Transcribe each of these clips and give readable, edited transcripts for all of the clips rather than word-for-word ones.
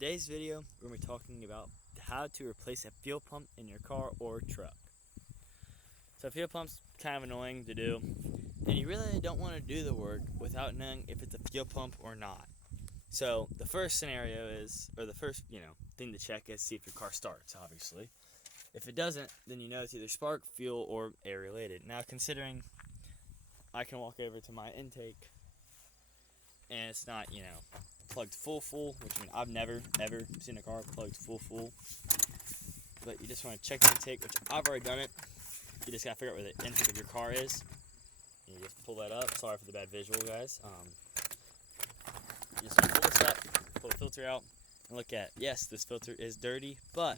today's video, we're going to be talking about how to replace a fuel pump in your car or truck. So a fuel pump's kind of annoying to do, and you really don't want to do the work without knowing if it's a fuel pump or not. So the first scenario is, or the first, thing to check is see if your car starts, obviously. If it doesn't, then you know it's either spark, fuel, or air related. Now considering I can walk over to my intake and it's not, plugged full, which I've never, ever seen a car plugged full. But you just want to check the intake, which I've already done it. You just got to figure out where the intake of your car is. You just pull that up. Sorry for the bad visual, guys. You just pull this up, pull the filter out, and look at, yes, this filter is dirty, but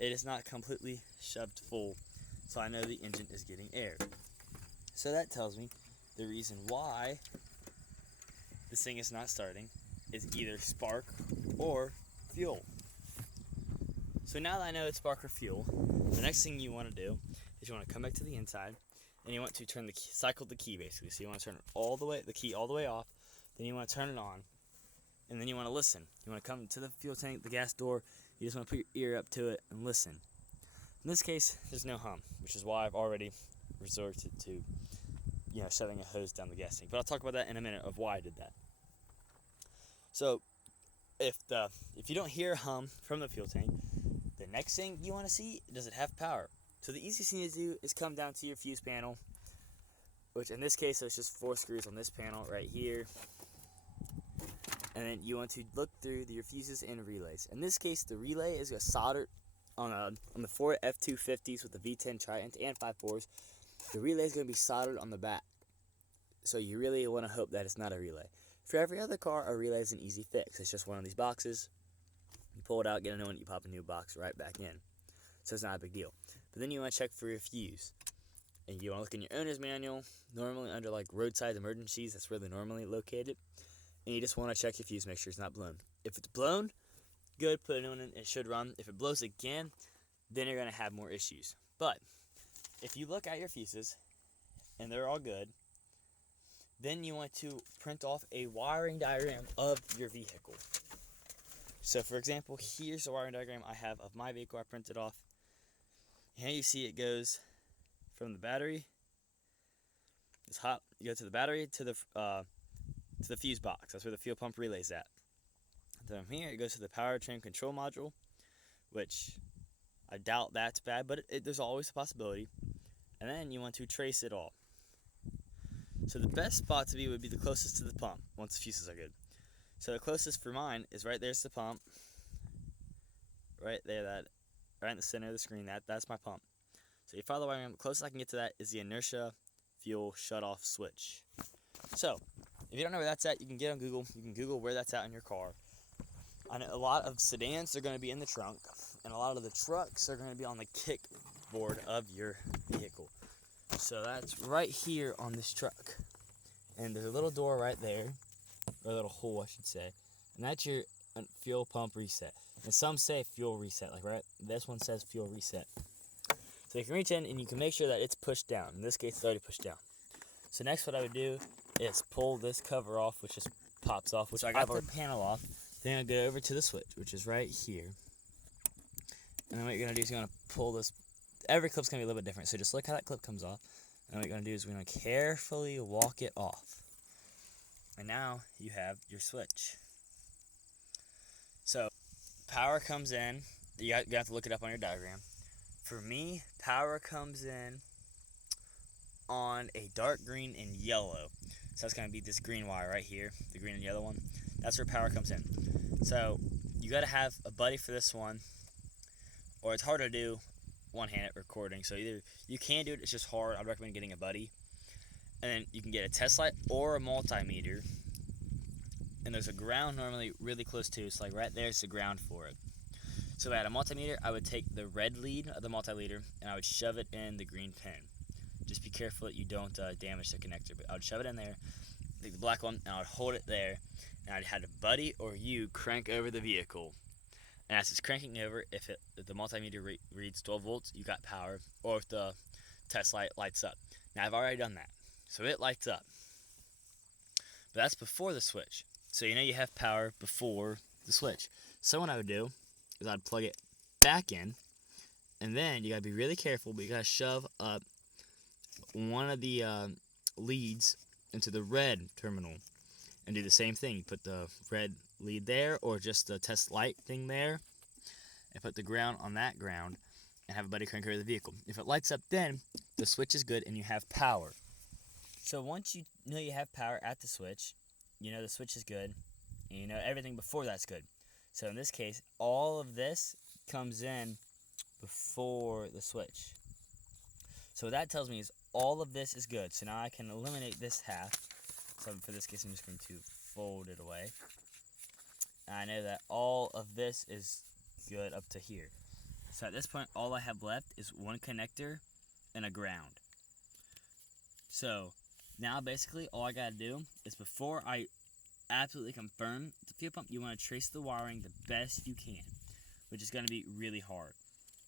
it is not completely shoved full. So I know the engine is getting air. So that tells me the reason why this thing is not starting is either spark or fuel. So now that I know it's spark or fuel, the next thing you want to do is you want to come back to the inside and you want to turn cycle the key basically. So you want to turn the key all the way off, then you want to turn it on, and then you want to listen. You want to come to the fuel tank, the gas door, you just want to put your ear up to it and listen. In this case, there's no hum, which is why I've already resorted to shoving a hose down the gas tank. But I'll talk about that in a minute of why I did that. So if you don't hear a hum from the fuel tank, the next thing you want to see, does it have power? So the easiest thing to do is come down to your fuse panel, which in this case there's just 4 screws on this panel right here. And then you want to look through your fuses and relays. In this case, the relay is soldered on the 4 F250s with the V10 Trident and 5.4s. The relay is going to be soldered on the back. So you really want to hope that it's not a relay. For every other car, a relay is an easy fix. It's just one of these boxes. You pull it out, get a new one, you pop a new box right back in. So it's not a big deal. But then you want to check for your fuse. And you want to look in your owner's manual, normally under like roadside emergencies, that's where they're normally located. And you just want to check your fuse, make sure it's not blown. If it's blown, good, put a new one in, it should run. If it blows again, then you're going to have more issues. But if you look at your fuses, and they're all good, then you want to print off a wiring diagram of your vehicle. So for example, here's the wiring diagram I have of my vehicle I printed off. Here you see it goes from the battery, it's hot, you go to the battery to the fuse box. That's where the fuel pump relay's at. Then from here it goes to the powertrain control module, which I doubt that's bad, but there's always a possibility. And then you want to trace it all. So the best spot to be would be the closest to the pump once the fuses are good. So the closest for mine is right there's the pump. Right there, right in the center of the screen, that's my pump. So you follow the wiring, the closest I can get to that is the inertia fuel shut-off switch. So if you don't know where that's at, you can get on Google. You can Google where that's at in your car. I know a lot of sedans are going to be in the trunk, and a lot of the trucks are going to be on the kickboard of your vehicle. So that's right here on this truck. And there's a little door right there, or a little hole I should say. And that's your fuel pump reset. And some say fuel reset, like right, this one says fuel reset. So you can reach in and you can make sure that it's pushed down. In this case, it's already pushed down. So next what I would do is pull this cover off, which just pops off, which I got the panel off. Then I'll go over to the switch, which is right here. And then what you're going to do is you're going to pull this. Every clip's going to be a little bit different, so just look how that clip comes off. And what you're going to do is we're going to carefully walk it off. And now you have your switch. So power comes in. You have to look it up on your diagram. For me, power comes in on a dark green and yellow. So that's going to be this green wire right here, the green and yellow one. That's where power comes in. So you got to have a buddy for this one, or it's hard to do one-handed recording. So either you can do it, it's just hard. I'd recommend getting a buddy. And then you can get a test light or a multimeter. And there's a ground normally really close to, so like right there's the ground for it. So if I had a multimeter, I would take the red lead of the multimeter and I would shove it in the green pin. Just be careful that you don't damage the connector. But I would shove it in there, take the black one, and I would hold it there. And I'd have a buddy or you crank over the vehicle. And as it's cranking over, if the multimeter reads 12 volts, you got power. Or if the test light lights up. Now I've already done that. So it lights up. But that's before the switch. So you know you have power before the switch. So what I would do is I'd plug it back in, and then you gotta be really careful, but you gotta shove up one of the leads into the red terminal and do the same thing. You put the red lead there, or just the test light thing there, and put the ground on that ground, and have a buddy crank over the vehicle. If it lights up, then the switch is good and you have power. So once you know you have power at the switch, you know the switch is good, and you know everything before that's good. So in this case, all of this comes in before the switch. So what that tells me is all of this is good. So now I can eliminate this half. So for this case, I'm just going to fold it away. And I know that all of this is good up to here. So at this point, all I have left is one connector and a ground. So now basically all I got to do is, before I absolutely confirm the fuel pump, you want to trace the wiring the best you can, which is going to be really hard.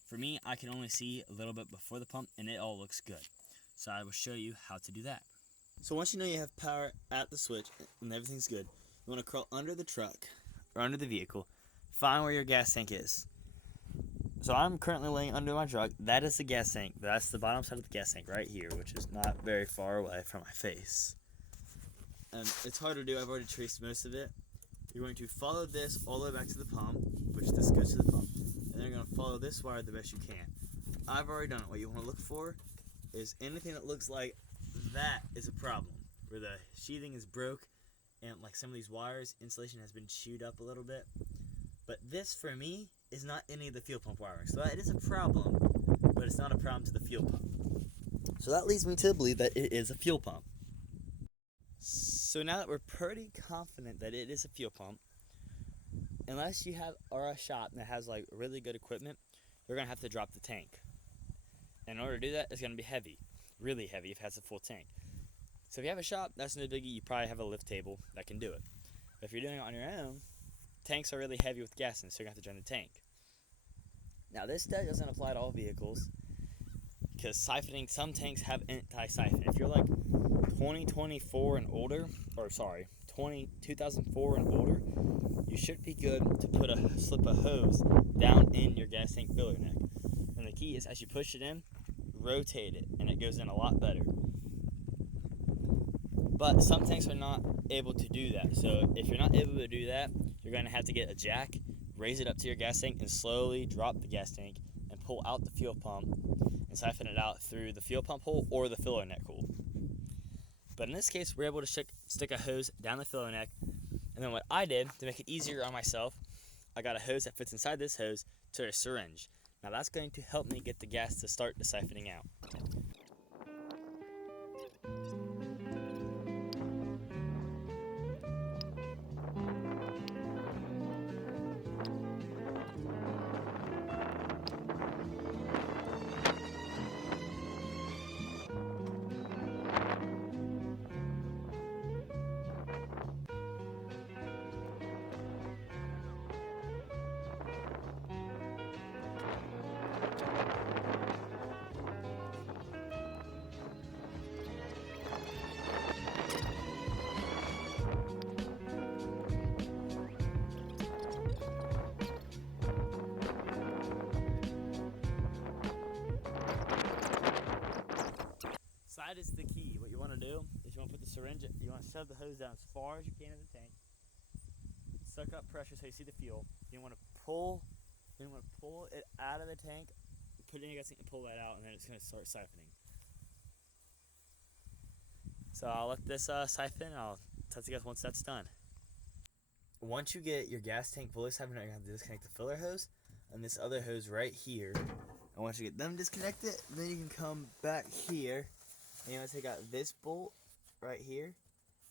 For me, I can only see a little bit before the pump, and it all looks good. So I will show you how to do that. So once you know you have power at the switch and everything's good, you want to crawl under the truck or under the vehicle, find where your gas tank is. So I'm currently laying under my truck. That is the gas tank. That's the bottom side of the gas tank right here, which is not very far away from my face. And it's hard to do. I've already traced most of it. You're going to follow this all the way back to the pump, which this goes to the pump, and then you're going to follow this wire the best you can. I've already done it. What you want to look for is anything that looks like that is a problem, where the sheathing is broke and like some of these wires, insulation has been chewed up a little bit. But this, for me, is not any of the fuel pump wiring. So it is a problem, but it's not a problem to the fuel pump. So that leads me to believe that it is a fuel pump. So now that we're pretty confident that it is a fuel pump, unless you have a shop that has like really good equipment, you're going to have to drop the tank. And in order to do that, it's going to be heavy, really heavy if it has a full tank. So if you have a shop, that's no biggie. You probably have a lift table that can do it. But if you're doing it on your own, tanks are really heavy with gas in it, so you're going to have to join the tank. Now this doesn't apply to all vehicles, because siphoning, some tanks have anti-siphon. If you're like 2024 and older, or sorry, 2004 and older, you should be good to slip a hose down in your gas tank filler neck. And the key is, as you push it in, rotate it, and it goes in a lot better. But some tanks are not able to do that. So if you're not able to do that, you're going to have to get a jack, raise it up to your gas tank, and slowly drop the gas tank and pull out the fuel pump and siphon it out through the fuel pump hole or the filler neck hole. But in this case, we're able to stick a hose down the filler neck. And then what I did to make it easier on myself, I got a hose that fits inside this hose to a syringe. Now that's going to help me get the gas to start the siphoning out. Side is the key. What you want to do is you want to put the syringe, you want to shove the hose down as far as you can in the tank, suck up pressure so you see the fuel. You want to pull it out of the tank, put it in your gas tank and pull that out, and then it's going to start siphoning. So I'll let this siphon, and I'll tell you guys once that's done. Once you get your gas tank fully siphoned out, you're going to have to disconnect the filler hose and this other hose right here. And once you get them disconnected, then you can come back here. And you want to take out this bolt right here,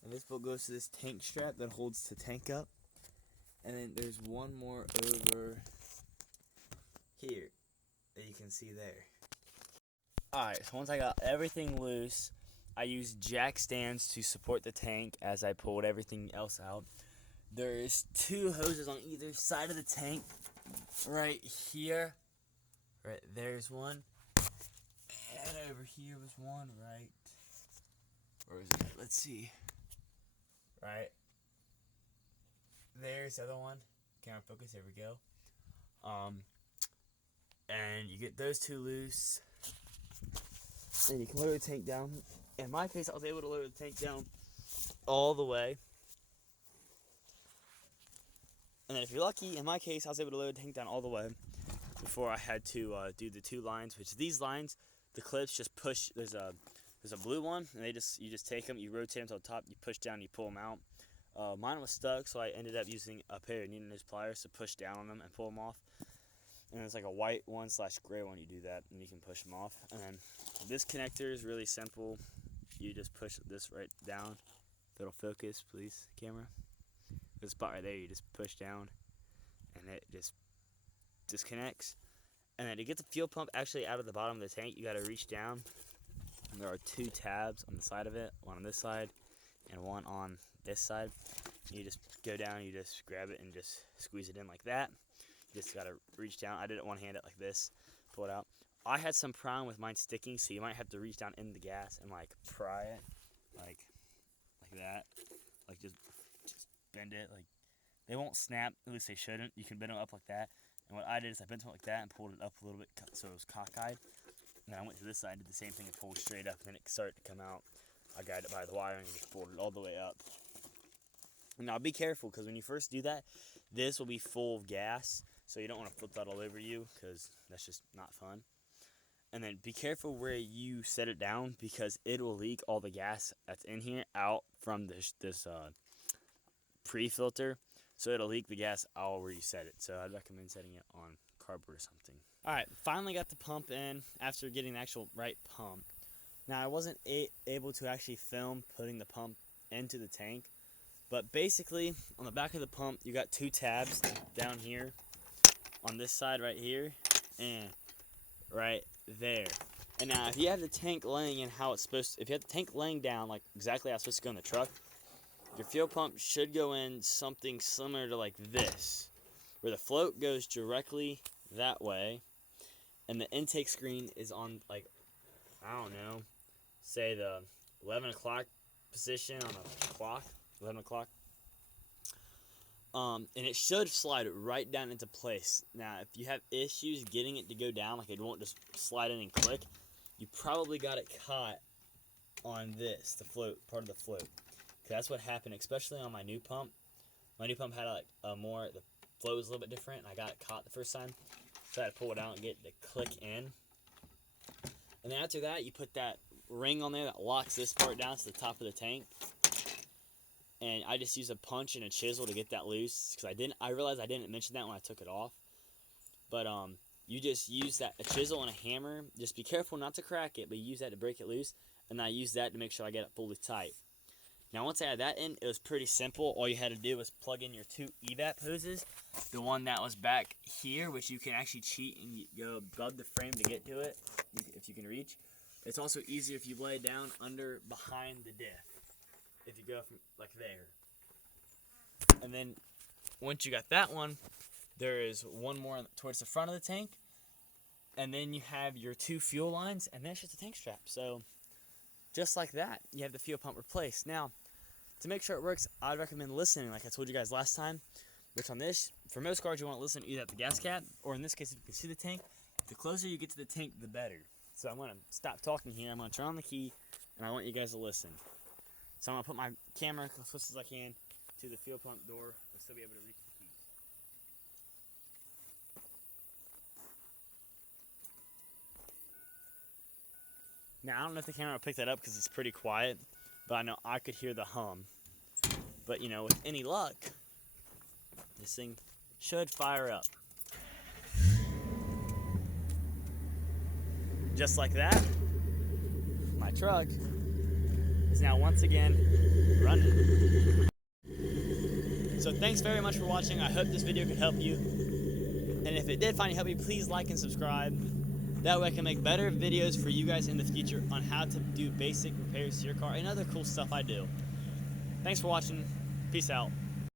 and this bolt goes to this tank strap that holds the tank up. And then there's one more over here that you can see there. Alright, so once I got everything loose, I used jack stands to support the tank as I pulled everything else out. There's two hoses on either side of the tank. Right here, right there's one. And over here was one, right? Where is it? Let's see. Right. There's the other one camera focus. There we go. And you get those two loose, and you can lower the tank down. In my case, I was able to lower the tank down all the way. And then if you're lucky, in my case, I was able to lower the tank down all the way before I had to do the two lines, which these lines, the clips just push. There's a blue one, and you just take them, you rotate them to the top, you push down, you pull them out. Mine was stuck, so I ended up using a pair of needle nose pliers to push down on them and pull them off. And it's like a white one / gray one. You do that, and you can push them off. And then this connector is really simple. You just push this right down. If it'll focus, please, camera. The spot right there, you just push down, and it just disconnects. And then to get the fuel pump actually out of the bottom of the tank, you got to reach down. And there are two tabs on the side of it, one on this side and one on this side. You just go down, you just grab it and just squeeze it in like that. You just got to reach down. I did it one-handed like this, pull it out. I had some problem with mine sticking, so you might have to reach down in the gas and like pry it like that. Like just bend it. Like they won't snap, at least they shouldn't. You can bend them up like that. And what I did is I bent it like that and pulled it up a little bit so it was cockeyed. And then I went to this side and did the same thing and pulled straight up, and then it started to come out. I got it by the wire and just pulled it all the way up. Now be careful, because when you first do that, this will be full of gas, so you don't want to flip that all over you, because that's just not fun. And then be careful where you set it down, because it will leak all the gas that's in here out from this pre-filter. So it'll leak the gas out where you set it. So I'd recommend setting it on cardboard or something. Alright, finally got the pump in after getting the actual right pump. Now I wasn't able to actually film putting the pump into the tank. But basically, on the back of the pump, you got two tabs down here. On this side right here, and right there. And now if you have the tank laying in how it's supposed to, if you have the tank laying down like exactly how it's supposed to go in the truck, your fuel pump should go in something similar to like this, where the float goes directly that way, and the intake screen is on, like, I don't know, say the 11 o'clock position on the clock, 11 o'clock. And it should slide right down into place. Now, if you have issues getting it to go down, like it won't just slide in and click, you probably got it caught on this, the float, part of the float. That's what happened, especially on my new pump. My new pump had like the flow was a little bit different, and I got it caught the first time. So I had to pull it out and get it to click in. And then after that, you put that ring on there that locks this part down to the top of the tank. And I just used a punch and a chisel to get that loose, because I realized I didn't mention that when I took it off. But you just use a chisel and a hammer. Just be careful not to crack it, but you use that to break it loose. And I used that to make sure I get it fully tight. Now once I had that in, it was pretty simple. All you had to do was plug in your two evap hoses. The one that was back here, which you can actually cheat and go above the frame to get to it, if you can reach. It's also easier if you lay it down behind the diff. If you go from like there. And then once you got that one, there is one more towards the front of the tank. And then you have your two fuel lines, and then it's just a tank strap. So just like that, you have the fuel pump replaced. Now, to make sure it works, I'd recommend listening, like I told you guys last time. Which on this, for most cars, you want to listen either at the gas cap, or in this case, if you can see the tank, the closer you get to the tank, the better. So I'm going to stop talking here. I'm going to turn on the key, and I want you guys to listen. So I'm going to put my camera as close as I can to the fuel pump door. I'll still be able to reach the keys. Now, I don't know if the camera will pick that up because it's pretty quiet, but I know I could hear the hum. But, you know, with any luck, this thing should fire up. Just like that, my truck is now once again running. So thanks very much for watching. I hope this video could help you. And if it did find you help you, please like and subscribe. That way I can make better videos for you guys in the future on how to do basic repairs to your car and other cool stuff I do. Thanks for watching. Peace out.